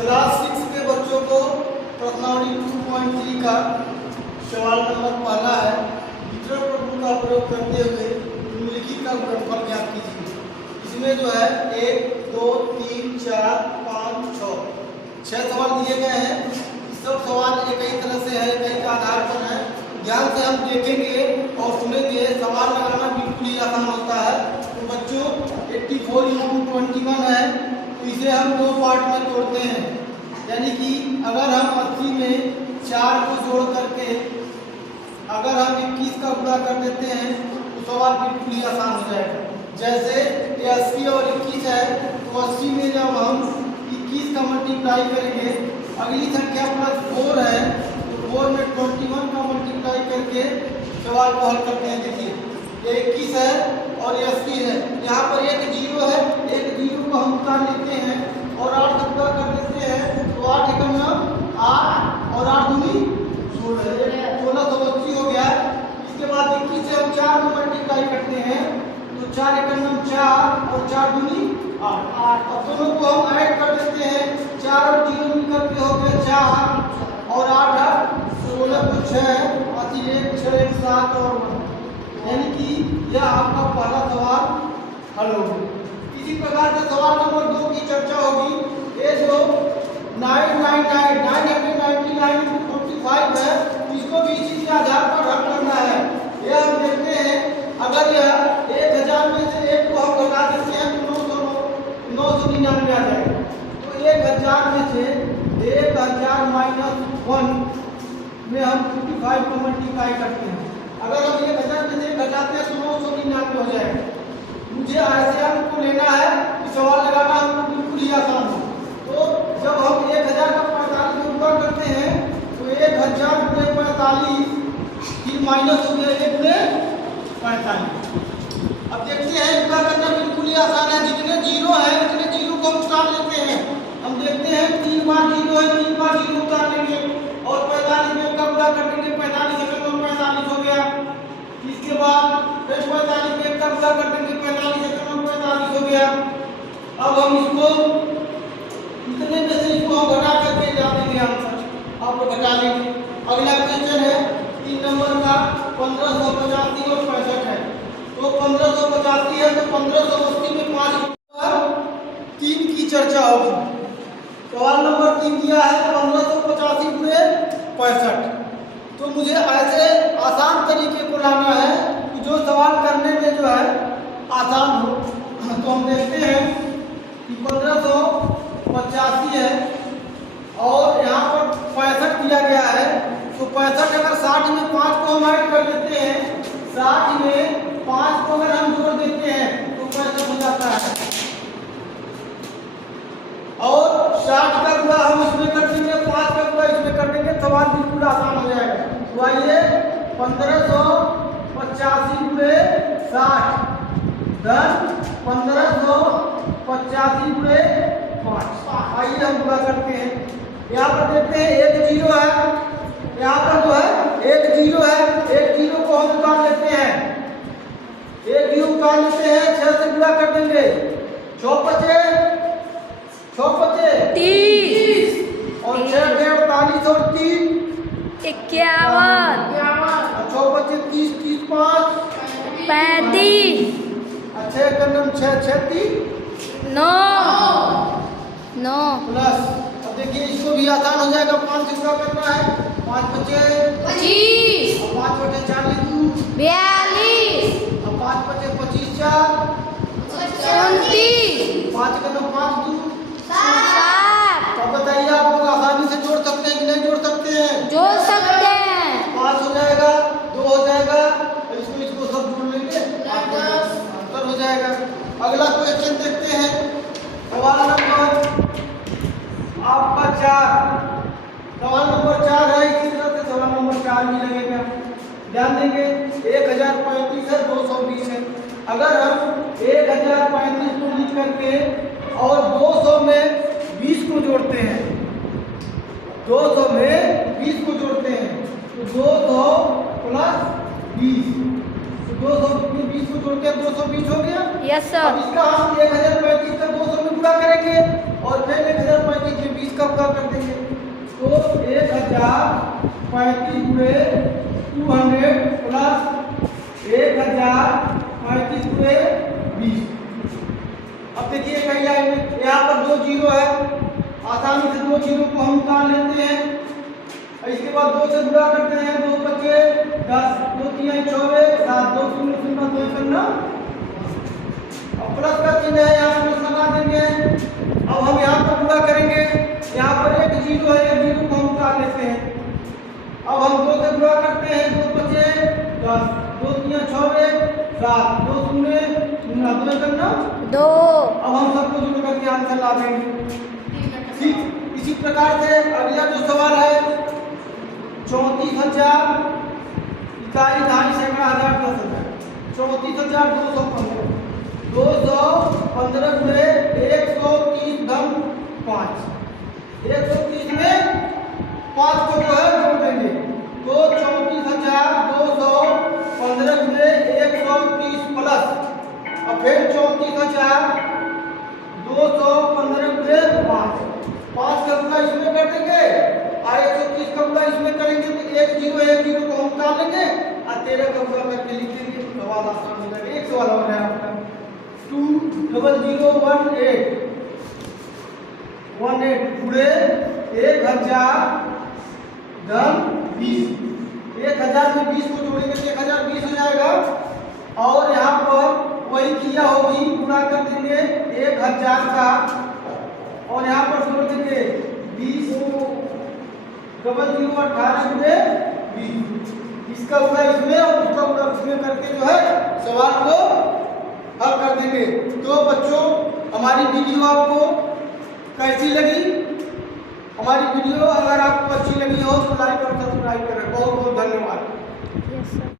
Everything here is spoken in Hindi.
क्लास 6 के बच्चों को प्रश्नावली 2.3 का सवाल नंबर पहला है। वितरण प्रभु का प्रयोग करते हुए निम्नलिखित का गुणनफल ज्ञात कीजिए। इसमें जो है 1 2 3 4 5 6 सवाल दिए गए हैं। सब सवाल एक ही तरह से है, एक ही का आधार पर है। ध्यान से हम देखेंगे और सुनेंगे। सवाल लगाना बिल्कुल ही आसान होता है। तो बच्चों 84 × 21 है, तो इसे हम दो पार्ट में तोड़ते हैं। यानी कि अगर हम 80 में 4 को जोड़ करके अगर हम 21 का गुणा कर देते हैं तो सवाल बिल्कुल ही आसान हो जाएगा। जैसे 80 और 21 है, तो 80 में जब हम 21 का मल्टीप्लाई करेंगे, अगली संख्या +4 है, तो 4 में 21 का मल्टीप्लाई करके सवाल को हल करते हैं। देखिए ये 21 है और ये 80 है। यहाँ पर एक 0 है, एक 0 को हम उतार लेते हैं और 8 का गुणा कर देते हैं, तो 8 एकम 8 और 8 दूनी 1680 हो गया। इसके बाद 21 से हम 4 में मल्टीप्लाई करते हैं, तो 4 एकम 4 और 4 दूनी 8। अब दोनों को हम ऐड कर देते हैं, 4 और 0 मिलकर के हो गया 4 और 8 16 को 6 और 1 6 1 7 और 1। यानी कि यह आपका पहला सवाल हल हो गया। इसी प्रकार से सवाल नंबर 2 की चर्चा होगी। ये जो 999 45 है, इसको भी इसी के आधार पर हल करना है। यह हम देखते हैं, अगर यह 1000 में से 1 को हम घटा देते हैं तो 999 आ जाएगा। तो 1000 में से 1000 - 1 में हम 55 को मल्टीप्लाई करते हैं। अगर हम 1000 में से घटाते हैं तो 999 हो जाएगा। मुझे ऐसे अंक को लेना है कि सवाल लगाना हमको बिल्कुल ही आसान हो। तो जब हम 1000 का 45 में गुणा करते हैं तो 1000 × 45 फिर माइनस हो गया 1 × 45। अब देखते हैं गुणा करना बिल्कुल ही आसान है। जितने 0 है उतने 0 को हम उतार लेते हैं। हम देखते हैं 3 बार 0 है, 3 बार 0 उतार लेंगे और 45 में का गुणा कर देंगे, 45 एकम 45 हो गया। इसके बाद फिर 45 में का गुणा कर देंगे, 45 एकम 45 हो गया। अब हम इसको इतने में से इसको हम घटा करके जा देंगे आंसर। आप लोग घटा लेंगे। अगला क्वेश्चन है 3 नंबर का 1585 और 65 है। तो 1585 है तो 1580 में 5 3 की चर्चा होगी। सवाल नंबर 3 दिया है 1585 × 65। तो मुझे ऐसे आसान तरीके को लाना है कि जो सवाल करने में जो है आसान हो। तो हम देखते हैं कि 1585 है और यहाँ पर 65 दिया गया है। तो 65 अगर 60 में 5 को हम ऐड कर देते हैं, 60 में 5 को अगर हम जोड़ देते हैं तो 65 हो जाता है। और 60 का गुणा हम इसमें कर देंगे, 5 का गुणा इसमें कर देंगे, सवाल बिल्कुल आसान हो जाएगा। तो आइए 1585 × 60 धन 1585 × 5। आइए हम गुणा करते हैं। यहाँ पर देखते हैं 1 0 है, यहाँ पर जो है 1 0 है, 1 0 को हम उतार लेते हैं, 1 0 उतार लेते हैं, 6 से गुणा कर देंगे, 6 5 30 और 6 48 और 3 51 6 5 30 30 5 35 अच्छे कदम 6 36 9 प्लस। अब देखिए इसको भी आसान हो जाएगा। 5 से गुणा करना है, 5 बचे 25 और 5 बचे 40 42 और 5 बचे 25 4 29 5 कदम 5 2। 7 अब बताइए आप लोग आसानी से जोड़ सकते हैं कि नहीं जोड़ सकते हैं? जोड़ सकते हैं। 5 हो जाएगा, 2 हो जाएगा और इसको सब जोड़ लेंगे, आंसर हो जाएगा। अगला क्वेश्चन देखते हैं। सवाल नंबर आपका 4। सवाल नंबर 4 है। इसी तरह से सवाल नंबर 4 भी लगेगा। ध्यान देंगे 1035 है, 220 है। अगर हम 1035 को लिख करके और 200 में 20 को जोड़ते हैं, 200 में 20 को जोड़ते हैं, तो 200 + 20, तो 200 में 20 को जोड़ के 220 हो गया। Yes sir. अब इसका हम 1035 का 200 में गुणा करेंगे और फिर 1035 में 20 का पूरे 200 प्लस 1000 35 पूरे 20। अब देखिए कई लाइन में यहाँ पर 2 जीरो है, आसानी से 2 जीरो को हम निकाल लेते हैं। इसके बाद 2 से गुणा करते हैं, 2 बचे 10, 2 3 24, 7 2 0 0 2 करना। अब प्लस का चिन्ह है, यहाँ प्लस लगा देंगे। अब हम यहाँ पर गुणा करेंगे, यहाँ पर एक जीरो है, एक जीरो को हम निकाल लेते हैं। अब हम 2 से गुणा करते हैं, 2 बचे 10, 2 3 24, 7 2 0 0 2 करना 2। अब हम सबको जोड़ करके आंसर ला देंगे। ठीक इसी प्रकार से अगला जो सवाल है 34,000 इकाई ढाई सैकड़ा हजार 10,000 34,215 215 में 130 धम 5 130 में 5 को जो है जोड़ देंगे तो 34,215 में 130 प्लस और फिर 34,215 में 5 का गुणा इसमें कर देंगे और 130 का गुणा इसमें करेंगे तो एक जीरो को हम निकाल लेंगे और 13 का गुणा करके लिख देंगे। सवाल आसान हो जाएगा। एक सवाल और है आपका 20018 पूरे 1000 धन 20 1000 में 20 को जोड़ेंगे तो 1020 हो जाएगा और यहाँ पर वही किया होगी गुणा कर देंगे 1000 का और यहाँ पर जोड़ देंगे 20 18 में 20 इसका गुणा इसमें और उसका गुणा उसमें करके जो है सवाल को हल कर देंगे। तो बच्चों हमारी वीडियो आपको कैसी लगी? हमारी वीडियो अगर आपको अच्छी लगी हो तो लाइक और सब्सक्राइब करें। बहुत बहुत धन्यवाद।